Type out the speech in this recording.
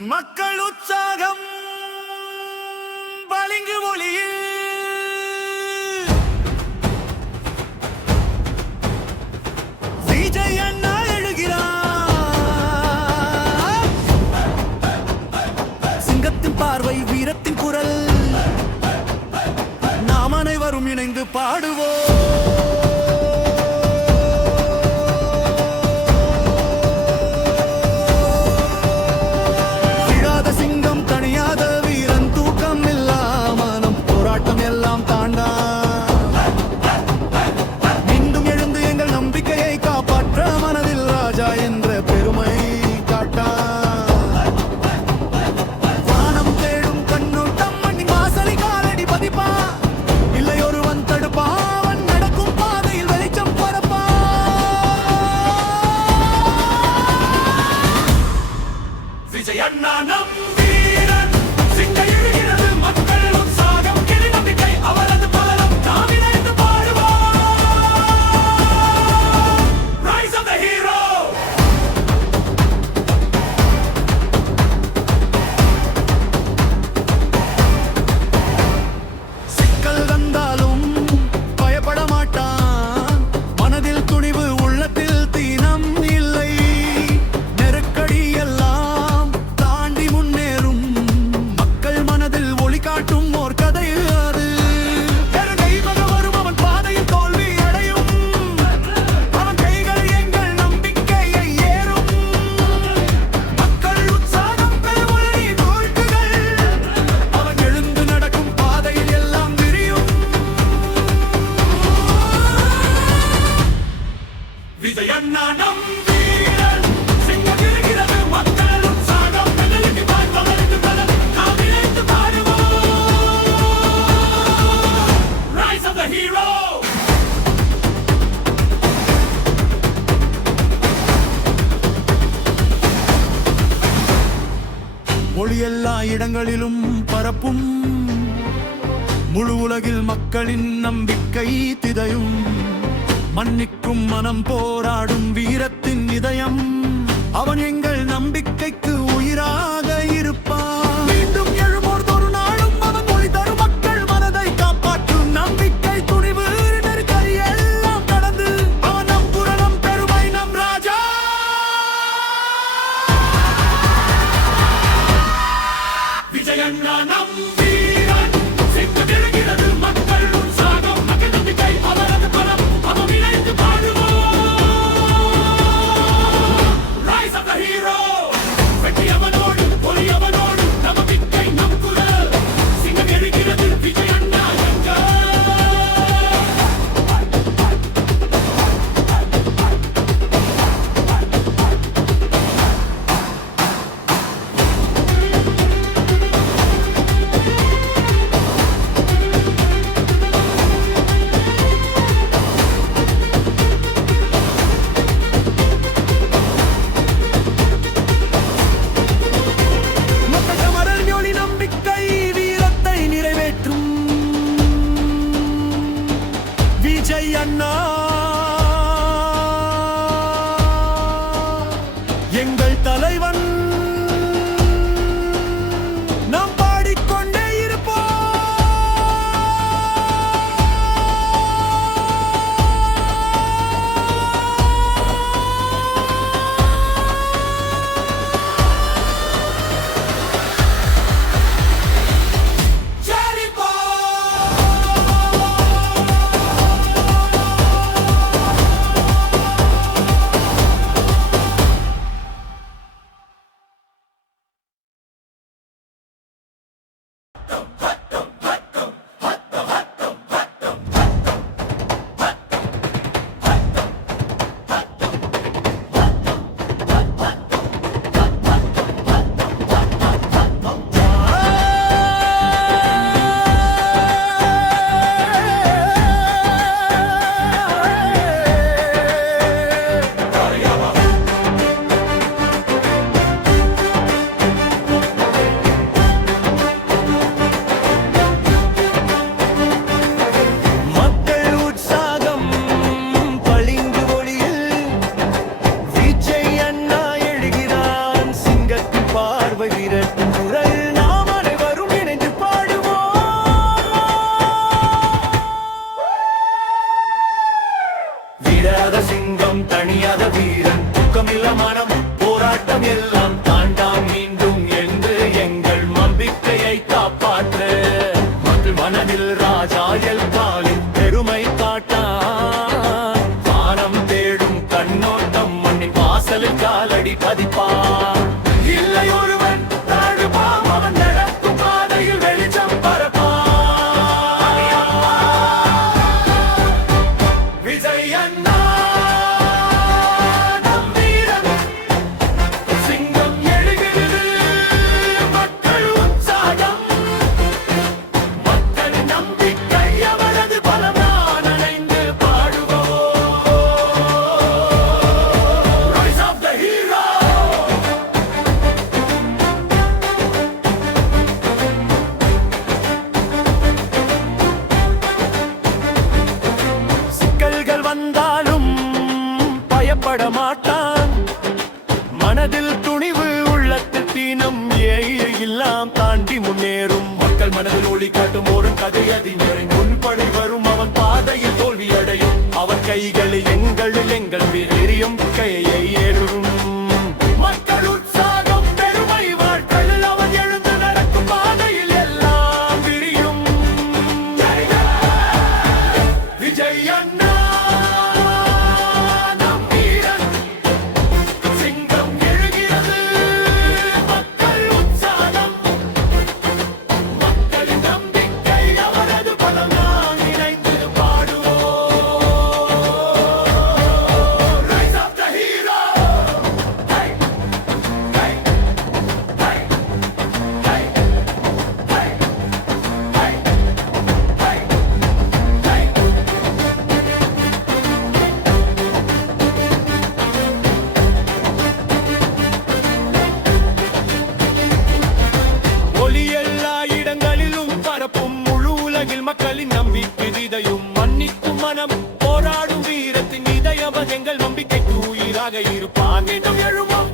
மக்கள் உற்சாகம் வலிங்கு ஒளியில் விஜய் அண்ணா எழுகிறார். சிங்கத்தின் பார்வை, வீரத்தின் குரல், நாம் அனைவரும் இணைந்து பாடுவோம். மொழி எல்லா இடங்களிலும் பரப்பும், முழு உலகில் மக்களின் நம்பிக்கை திதையும், மன்னிக்கும் மனம் போராடும் வீரத்தின் இதயம், அவன் எங்கள் நம்பிக்கைக்கு உயிராக இருப்பான். மீண்டும் எழுமோர் ஒரு நாளும் அவன் மொழி தரும் மக்கள் மனதை காப்பாற்றும் நம்பிக்கை, துணிவு, நெருக்கடி எல்லாம் கடந்து அவன் நம் புரணம் பெருமை நம் ராஜா. விஜய் அண்ணா நம் வீரன், சிங்கம் எழுகிறது, மக்கள் உற்சாகம், மக்கள் நம்பிக்கை, அவரது பலம், அவன் இணைந்து பாடுவோம். Rise of the hero, வெற்றி அவனோடு, ஒளி அவனோடு, நம்பிக்கை நம் குரல், சிங்கம் எழுகிறது, விஜய் அண்ணா எங்கள். விஜய் அண்ணா எங்கள் தலைவன், நாம் பாடிக்கொண்டே இருப்போம். வீரத்தின் குரல் நாம் அனைவரும் இணைந்து பாடுவோம். வீராத சிங்கம் தனியாத வீரன் துக்கமில்ல மனம் போராட்டம் எல்லாம் தாண்டாம் மீண்டும் என்று எங்கள் நம்பிக்கையை காப்பாற்று. மக்கள் மனதில் ராஜா எல்காலின் பெருமை காட்டான். வானம் தேடும் கண்ணோட்டம் மண்ணின் வாசலில் காலடி பதிப்பான். இல்லை ஒருவன் தாழ்வான், அவன் நடக்கும் பாதையில் வெளிச்சம் பரப்பான். விஜய் அண்ணா நம் வீரன், சிங்கம் எழுகிறது மக்கள் உற்சாகம். மக்களின் நம்பிக்கை அவரது பலம், நான் அணைந்து பாடுவோம். Rise of the hero. சிக்கல்கள் வந்தாலும் பயப்பட மாட்டான். மனதில் துணிவு உள்ளத்தில் தீனம் எல்லாம் தாண்டி முன்னேறும். மக்கள் மனதில் ஒளி காட்டும் ஒரு கதை அதிநேரின் முன்படி வரும். அவன் பாதையில் தோல்வி அடையும். அவன் கைகளில் எங்கள் வீரியம் கையை ஏறும். மக்கள் உற்சாகம் பெருமை வாழ்க்கையில் அவன் எழுந்து நடக்கும் பாதையில் எல்லாம் விரியும். விஜய் அண்ணா நம் வீரன், சிங்கம் எழுகிறது மக்கள் உற்சாகம். மக்களின் நம்பிக்கை அவரது பலம், நான் இணைந்து பாடுவோம். Rise of the hero. Hey, hey, hey, hey, hey, hey, hey, hey. ஒளி எல்லா இடங்களிலும் பரப்பும். முழு உலகில் மக்களின் நம்பிக்கை இதயம் மன்னிக்கும் மனம் போராடும் வீரத்தின் இதயம். எங்கள் நம்பிக்கைக்கு உயிராக இருப்பான். மீண்டும் எழுவோம்.